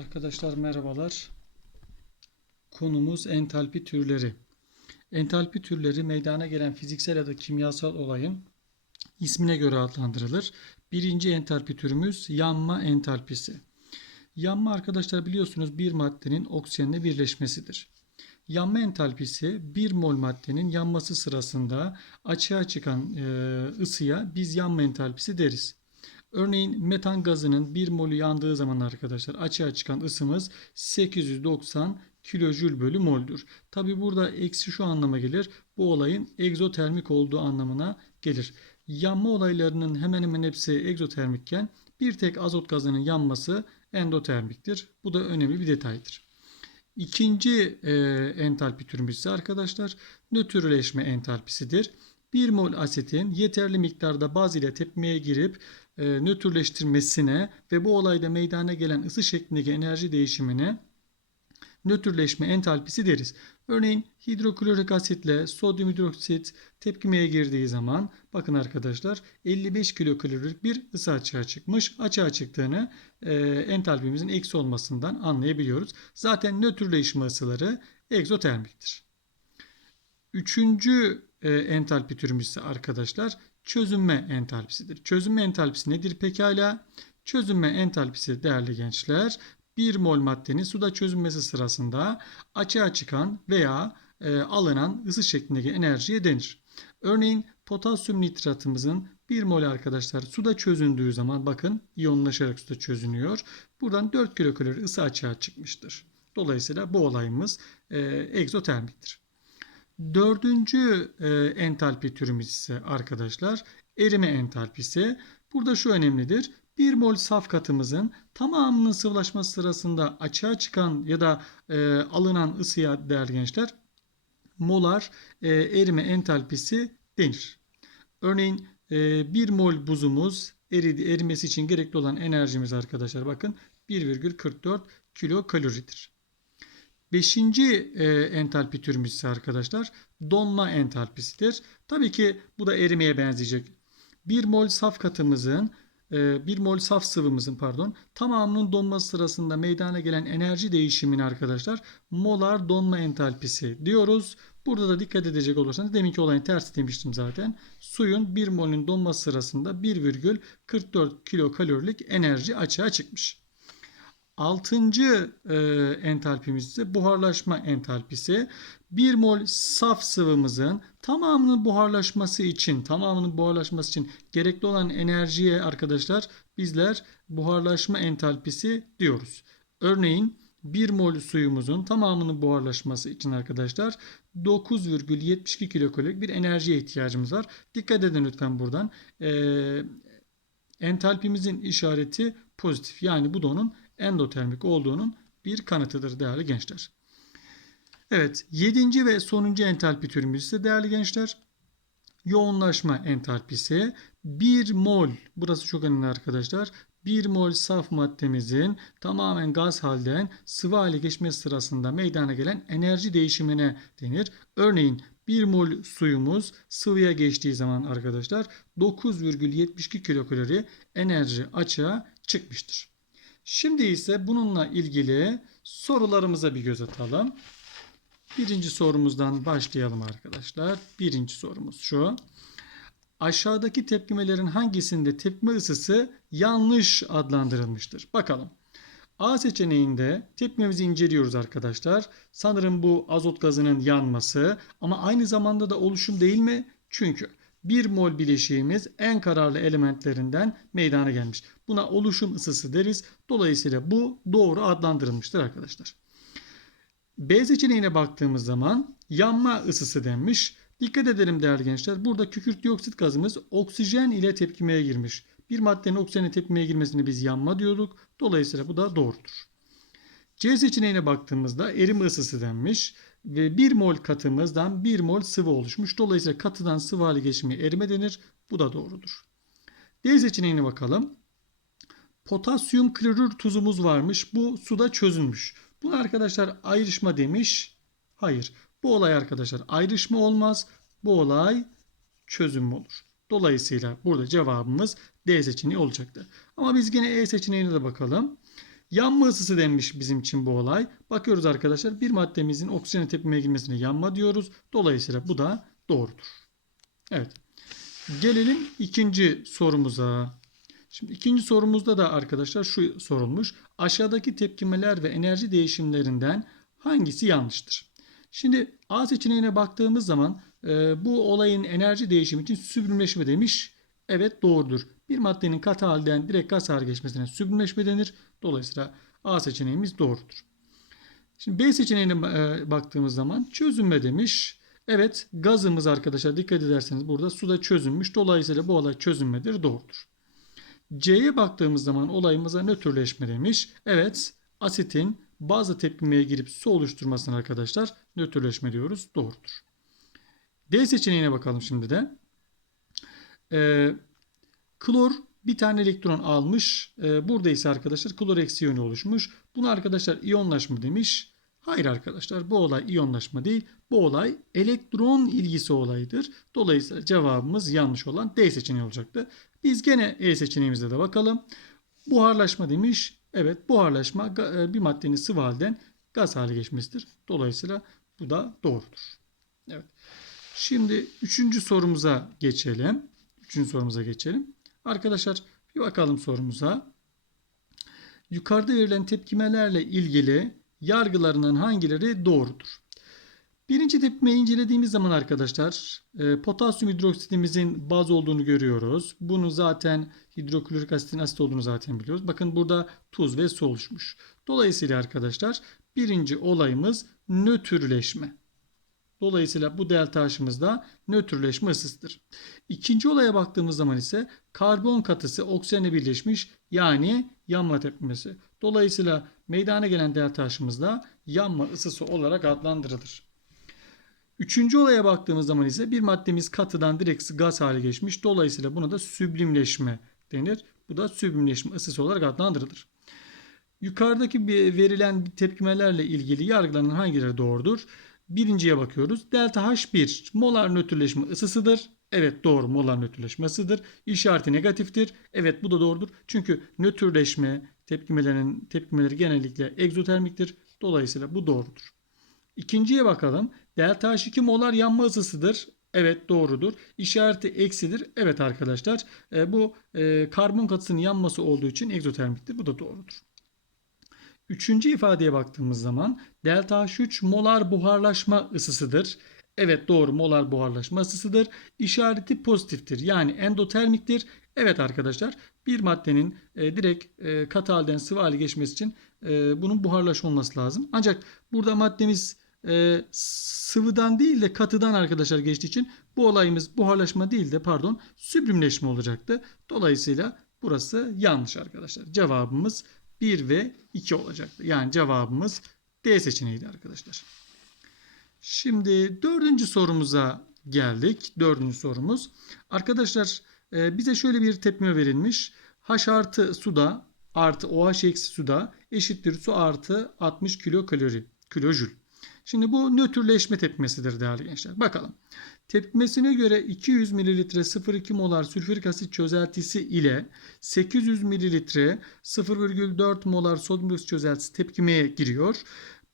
Arkadaşlar merhabalar. Konumuz entalpi türleri. Entalpi türleri meydana gelen fiziksel ya da kimyasal olayın ismine göre adlandırılır. Birinci entalpi türümüz yanma entalpisi. Yanma arkadaşlar biliyorsunuz bir maddenin oksijenle birleşmesidir. Yanma entalpisi bir mol maddenin yanması sırasında açığa çıkan e, ısıya biz yanma entalpisi deriz. Örneğin metan gazının 1 molü yandığı zaman arkadaşlar açığa çıkan ısımız 890 kilojül bölü moldür. Tabi burada eksi şu anlama gelir. Bu olayın egzotermik olduğu anlamına gelir. Yanma olaylarının hemen hemen hepsi egzotermikken bir tek azot gazının yanması endotermiktir. Bu da önemli bir detaydır. İkinci e, entalpi türümüz ise arkadaşlar nötrleşme entalpisidir. 1 mol asetin yeterli miktarda baz ile tepmeye girip e, nötrleştirmesine ve bu olayda meydana gelen ısı şeklindeki enerji değişimine nötrleşme entalpisi deriz. Örneğin hidroklorik asitle sodyum hidroksit tepkimeye girdiği zaman bakın arkadaşlar 55 kilokalorik bir ısı açığa çıkmış. Açığa çıktığını e, entalpimizin eksi olmasından anlayabiliyoruz. Zaten nötrleşme ısıları egzotermiktir. Üçüncü e, entalpi türümüz ise arkadaşlar çözünme entalpisidir. Çözünme entalpisi nedir pekala? Çözünme entalpisi değerli gençler 1 mol maddenin suda çözünmesi sırasında açığa çıkan veya e, alınan ısı şeklindeki enerjiye denir. Örneğin potasyum nitratımızın 1 mol arkadaşlar suda çözündüğü zaman bakın iyonlaşarak suda çözünüyor. Buradan 4 kilokalori ısı açığa çıkmıştır. Dolayısıyla bu olayımız e, egzotermiktir. Dördüncü e, entalpi türümüz ise arkadaşlar erime entalpisi. Burada şu önemlidir. 1 mol saf katımızın tamamının sıvılaşması sırasında açığa çıkan ya da e, alınan ısıya değerli gençler molar e, erime entalpisi denir. Örneğin e, 1 mol buzumuz eridi, erimesi için gerekli olan enerjimiz arkadaşlar bakın 1,44 kilokaloridir. Beşinci e, entalpi türümüz ise arkadaşlar donma entalpisidir. Tabii ki bu da erimeye benzeyecek. 1 mol saf katımızın 1 mol saf sıvımızın pardon tamamının donması sırasında meydana gelen enerji değişimini arkadaşlar molar donma entalpisi diyoruz. Burada da dikkat edecek olursanız deminki olayın tersi demiştim zaten. Suyun 1 molün donması sırasında 1,44 kilokalorilik enerji açığa çıkmış. Altıncı e, entalpimiz ise buharlaşma entalpisi. 1 mol saf sıvımızın tamamının buharlaşması için, tamamının buharlaşması için gerekli olan enerjiye arkadaşlar bizler buharlaşma entalpisi diyoruz. Örneğin 1 mol suyumuzun tamamının buharlaşması için arkadaşlar 9,72 kilokalorik bir enerjiye ihtiyacımız var. Dikkat edin lütfen buradan. Ee, entalpimizin işareti pozitif. Yani bu da onun endotermik olduğunun bir kanıtıdır değerli gençler. Evet, yedinci ve sonuncu entalpi türümüz ise değerli gençler yoğunlaşma entalpisi 1 mol burası çok önemli arkadaşlar 1 mol saf maddemizin tamamen gaz halden sıvı hale geçmesi sırasında meydana gelen enerji değişimine denir. Örneğin 1 mol suyumuz sıvıya geçtiği zaman arkadaşlar 9,72 kilokalori enerji açığa çıkmıştır. Şimdi ise bununla ilgili sorularımıza bir göz atalım. Birinci sorumuzdan başlayalım arkadaşlar. Birinci sorumuz şu. Aşağıdaki tepkimelerin hangisinde tepkime ısısı yanlış adlandırılmıştır? Bakalım. A seçeneğinde tepkimemizi inceliyoruz arkadaşlar. Sanırım bu azot gazının yanması ama aynı zamanda da oluşum değil mi? Çünkü 1 mol bileşiğimiz en kararlı elementlerinden meydana gelmiş. Buna oluşum ısısı deriz. Dolayısıyla bu doğru adlandırılmıştır arkadaşlar. B seçeneğine baktığımız zaman yanma ısısı denmiş. Dikkat edelim değerli gençler. Burada kükürt dioksit gazımız oksijen ile tepkimeye girmiş. Bir maddenin oksijene tepkimeye girmesini biz yanma diyorduk. Dolayısıyla bu da doğrudur. C seçeneğine baktığımızda erime ısısı denmiş ve 1 mol katımızdan 1 mol sıvı oluşmuş. Dolayısıyla katıdan sıvı hale geçmeye erime denir. Bu da doğrudur. D seçeneğine bakalım. Potasyum klorür tuzumuz varmış. Bu suda çözülmüş. Bunu arkadaşlar ayrışma demiş. Hayır. Bu olay arkadaşlar ayrışma olmaz. Bu olay çözünme olur. Dolayısıyla burada cevabımız D seçeneği olacaktı. Ama biz yine E seçeneğine de bakalım. Yanma ısısı denmiş bizim için bu olay. Bakıyoruz arkadaşlar bir maddemizin oksijene tepkimeye girmesine yanma diyoruz. Dolayısıyla bu da doğrudur. Evet. Gelelim ikinci sorumuza. Şimdi ikinci sorumuzda da arkadaşlar şu sorulmuş. Aşağıdaki tepkimeler ve enerji değişimlerinden hangisi yanlıştır? Şimdi A seçeneğine baktığımız zaman e, bu olayın enerji değişimi için süblimleşme demiş. Evet doğrudur. Bir maddenin katı halden direkt gaz hale geçmesine süblimleşme denir. Dolayısıyla A seçeneğimiz doğrudur. Şimdi B seçeneğine e, baktığımız zaman çözünme demiş. Evet gazımız arkadaşlar dikkat ederseniz burada suda çözünmüş. Dolayısıyla bu olay çözünmedir doğrudur. C'ye baktığımız zaman olayımıza nötrleşme demiş. Evet asitin bazı tepkimeye girip su oluşturmasına arkadaşlar nötrleşme diyoruz. Doğrudur. D seçeneğine bakalım şimdi de. Ee, klor bir tane elektron almış. Ee, burada ise arkadaşlar klor eksi iyonu oluşmuş. Bunu arkadaşlar iyonlaşma demiş. Hayır arkadaşlar bu olay iyonlaşma değil. Bu olay elektron ilgisi olayıdır. Dolayısıyla cevabımız yanlış olan D seçeneği olacaktı. Biz gene E seçeneğimizde de bakalım. Buharlaşma demiş. Evet buharlaşma e, bir maddenin sıvı halden gaz hale geçmesidir. Dolayısıyla bu da doğrudur. Evet. Şimdi üçüncü sorumuza geçelim. Üçüncü sorumuza geçelim. Arkadaşlar bir bakalım sorumuza. Yukarıda verilen tepkimelerle ilgili yargılarından hangileri doğrudur? Birinci tepkimeyi incelediğimiz zaman arkadaşlar e, potasyum hidroksitimizin baz olduğunu görüyoruz. Bunu zaten hidroklorik asitin asit olduğunu zaten biliyoruz. Bakın burada tuz ve su oluşmuş. Dolayısıyla arkadaşlar birinci olayımız nötrleşme. Dolayısıyla bu delta H'ımız da nötrleşme ısısıdır. İkinci olaya baktığımız zaman ise karbon katısı oksijenle birleşmiş yani yanma tepkimesi. Dolayısıyla meydana gelen delta H'ımız da yanma ısısı olarak adlandırılır. Üçüncü olaya baktığımız zaman ise bir maddemiz katıdan direkt gaz hale geçmiş. Dolayısıyla buna da süblimleşme denir. Bu da süblimleşme ısısı olarak adlandırılır. Yukarıdaki verilen tepkimelerle ilgili yargılanan hangileri doğrudur? Birinciye bakıyoruz. Delta H1 molar nötrleşme ısısıdır. Evet doğru molar nötrleşme ısıdır. İşareti negatiftir. Evet bu da doğrudur. Çünkü nötrleşme tepkimelerin tepkimeleri genellikle egzotermiktir. Dolayısıyla bu doğrudur. İkinciye bakalım. Delta H2 molar yanma ısısıdır. Evet doğrudur. İşareti eksidir. Evet arkadaşlar e, bu e, karbon katısının yanması olduğu için egzotermiktir. Bu da doğrudur. Üçüncü ifadeye baktığımız zaman delta H3 molar buharlaşma ısısıdır. Evet doğru molar buharlaşma ısısıdır. İşareti pozitiftir. Yani endotermiktir. Evet arkadaşlar bir maddenin e, direkt e, katı halden sıvı hale geçmesi için e, bunun buharlaşma olması lazım. Ancak burada maddemiz e, sıvıdan değil de katıdan arkadaşlar geçtiği için bu olayımız buharlaşma değil de pardon süblimleşme olacaktı. Dolayısıyla burası yanlış arkadaşlar. Cevabımız 1 ve 2 olacaktı. Yani cevabımız D seçeneğiydi arkadaşlar. Şimdi dördüncü sorumuza geldik. Dördüncü sorumuz. Arkadaşlar e, bize şöyle bir tepkime verilmiş. H artı suda artı OH eksi suda eşittir su artı 60 kilokalori, kilojül. Şimdi bu nötrleşme tepkimesidir değerli gençler. Bakalım. Tepkimesine göre 200 ml 0,2 molar sülfürik asit çözeltisi ile 800 ml 0,4 molar sodyum çözeltisi tepkimeye giriyor.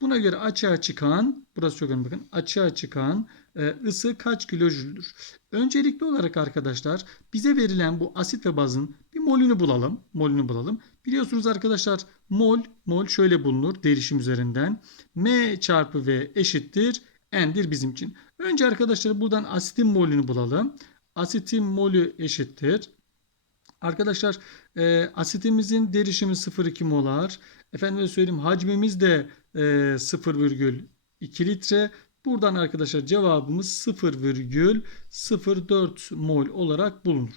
Buna göre açığa çıkan, burası çok önemli bakın, açığa çıkan e, ısı kaç kilojüldür? Öncelikli olarak arkadaşlar bize verilen bu asit ve bazın bir molünü bulalım. Molünü bulalım. Biliyorsunuz arkadaşlar mol, mol şöyle bulunur derişim üzerinden. M çarpı V eşittir N'dir bizim için. Önce arkadaşlar buradan asitin molünü bulalım. Asitin molü eşittir. Arkadaşlar e, asitimizin derişimi 0,2 molar. Efendim söyleyeyim hacmimiz de e, 0,2 litre. Buradan arkadaşlar cevabımız 0,04 mol olarak bulunur.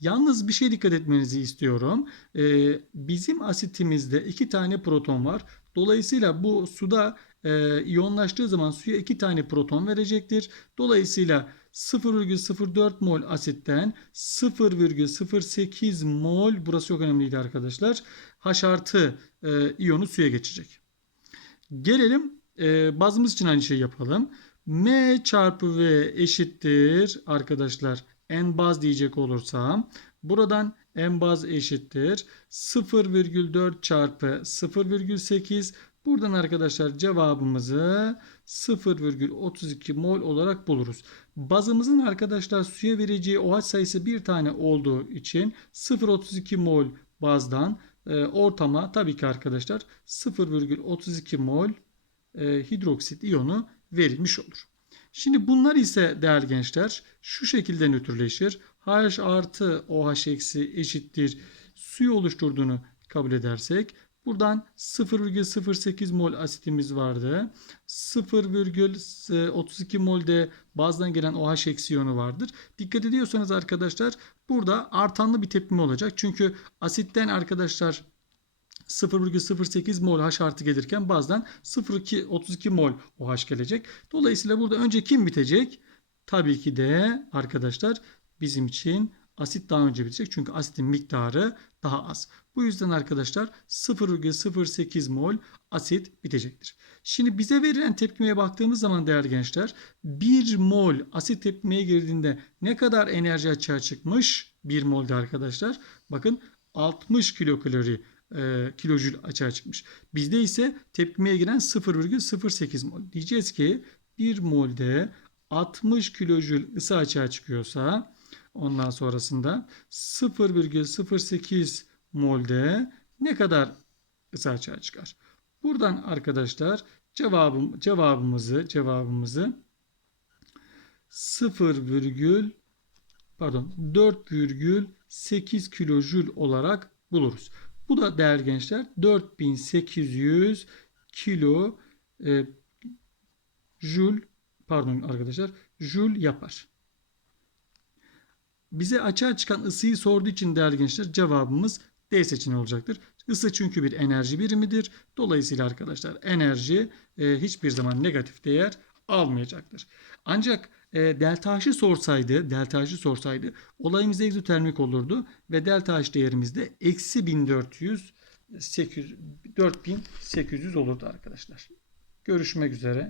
Yalnız bir şey dikkat etmenizi istiyorum. Ee, bizim asitimizde iki tane proton var. Dolayısıyla bu suda e, iyonlaştığı zaman suya iki tane proton verecektir. Dolayısıyla 0,04 mol asitten 0,08 mol burası çok önemliydi arkadaşlar. H artı e, iyonu suya geçecek. Gelelim e, bazımız için aynı şeyi yapalım. M çarpı V eşittir arkadaşlar en baz diyecek olursam buradan en baz eşittir 0,4 çarpı 0,8 Buradan arkadaşlar cevabımızı 0,32 mol olarak buluruz. Bazımızın arkadaşlar suya vereceği OH sayısı bir tane olduğu için 0,32 mol bazdan e, ortama tabii ki arkadaşlar 0,32 mol e, hidroksit iyonu verilmiş olur. Şimdi bunlar ise değerli gençler şu şekilde nötrleşir. H artı OH eksi eşittir suyu oluşturduğunu kabul edersek buradan 0,08 mol asitimiz vardı. 0,32 mol de bazdan gelen OH eksi iyonu vardır. Dikkat ediyorsanız arkadaşlar burada artanlı bir tepkime olacak. Çünkü asitten arkadaşlar 0,08 mol H artı gelirken bazdan 0,32 mol OH gelecek. Dolayısıyla burada önce kim bitecek? Tabii ki de arkadaşlar bizim için asit daha önce bitecek. Çünkü asitin miktarı daha az. Bu yüzden arkadaşlar 0,08 mol asit bitecektir. Şimdi bize verilen tepkimeye baktığımız zaman değerli gençler 1 mol asit tepkimeye girdiğinde ne kadar enerji açığa çıkmış? 1 molde arkadaşlar. Bakın 60 kilokalori e, kilojül açığa çıkmış. Bizde ise tepkimeye giren 0,08 mol. Diyeceğiz ki 1 molde 60 kilojül ısı açığa çıkıyorsa ondan sonrasında 0,08 molde ne kadar ısı açığa çıkar? Buradan arkadaşlar cevabım, cevabımızı cevabımızı 0, pardon 4,8 kilojül olarak buluruz. Bu da değerli gençler 4800 kilo e, jül pardon arkadaşlar jül yapar. Bize açığa çıkan ısıyı sorduğu için değerli gençler cevabımız D seçeneği olacaktır. Isı çünkü bir enerji birimidir. Dolayısıyla arkadaşlar enerji e, hiçbir zaman negatif değer almayacaktır. Ancak e, delta H'ı sorsaydı, delta H'ı sorsaydı olayımız egzotermik olurdu ve delta H değerimiz de eksi 1400 800, 4800 olurdu arkadaşlar. Görüşmek üzere.